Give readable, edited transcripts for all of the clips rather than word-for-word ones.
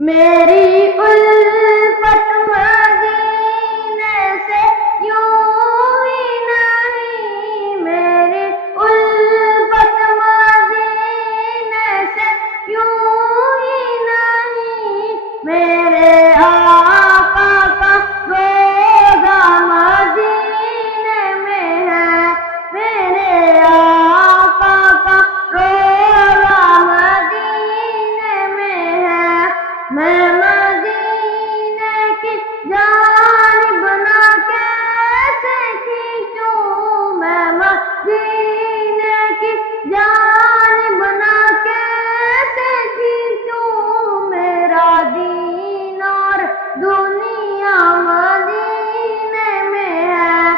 میری الفت مدینے سے یوں ہی نہیں، میری الفت مدینے سے یوں ہی نہیں، میرے آقا کا روضہ مدینے میں ہے، میرے آقا کا روضہ مدینے میں ہے۔ میں مدینے کی جانب نہ کیسے کھینچوں، میں مدینے کی جانب نہ کیسے کھینچوں، میرا دین اور دنیا مدینے میں ہے۔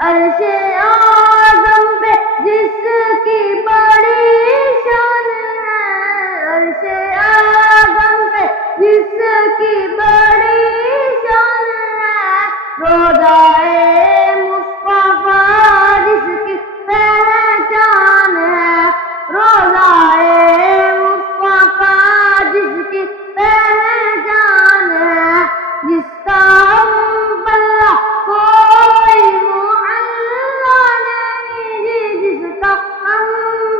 عرش اعظم پہ جس کی بڑی شان ہے، عرش اعظم پہ جس کی بڑی شان ہے، روضہ مصطفیٰ جس کی پہچان ہے، روضہ مصطفیٰ جس کی پہچان ہے، جس کا ہم پلہ کوئی معلّہ نہیں، جس کا ہم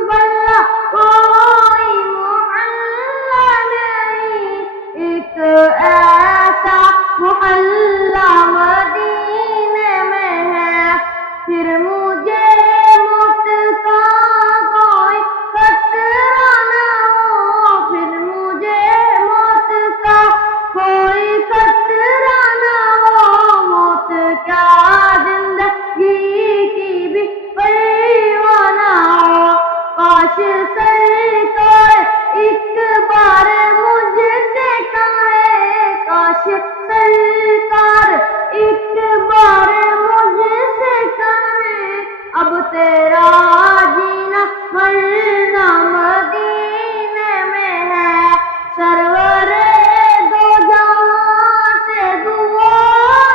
پلہ کوئی معلّہ نہیں، ایک ایسا محلہ مدینے میں ہے۔ پھر مجھے موت کا کوئی خطرہ نہ ہو، پھر مجھے موت کا کوئی خطرہ نہ ہو، موت کیا زندگی کی بھی پرواہ نہ ہو۔ کاش سرکار ایک بار مجھ سے کہے، کاش سرکار ایک بار مجھ سے کہے، اب تیرا جینا مرنا مدینے میں ہے۔ سرور دو جہاں سے دعا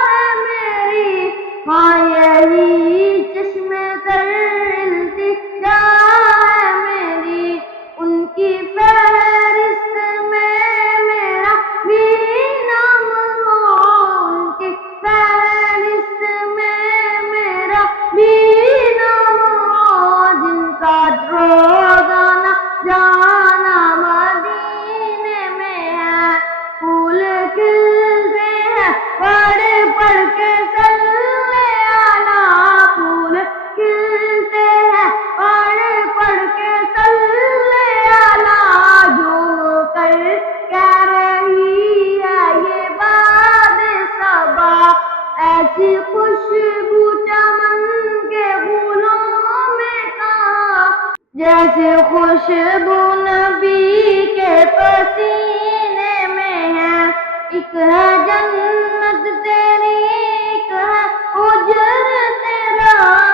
ہے میری، ہاں یہی چشم تر التجا ہے میری، ان کی فہرست میں میرا بھی نام ہو، ان کی فہرست میں میرا بھی نام ہو، جن کا روزانہ جانا مدینے میں ہے۔ پھول کھلتے ہیں پڑھ پڑھ کے صلی اعلیٰ، پھول کھلتے ہیں پڑھ پڑھ کے صلی اعلیٰ، جھوم کر کہہ رہی ہے یہ باد صبا، ایسی خوشبو چمن کے پھولوں میں کہاں، جیسے خوشبو نبی کے پسینے میں ہے۔ ایک ہے جنت تیری، ایک ہے اجر تیرا،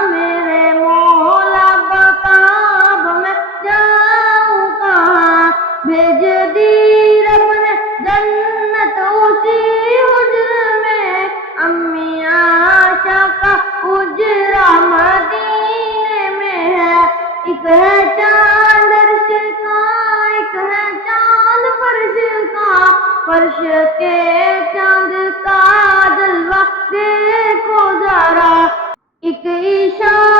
میرے مولا بتا اب میں جاؤں کہاں، بھیج دی رب نے جنت اسی حجر میں، امی عائشہ کا حجرہ مدینے میں ہے۔ ایک ہے چاند عرش کا، ایک ہے چاند فرش کا، فرش کے چاند کا جلوہ دیکھو ذرا، ایک اشارہ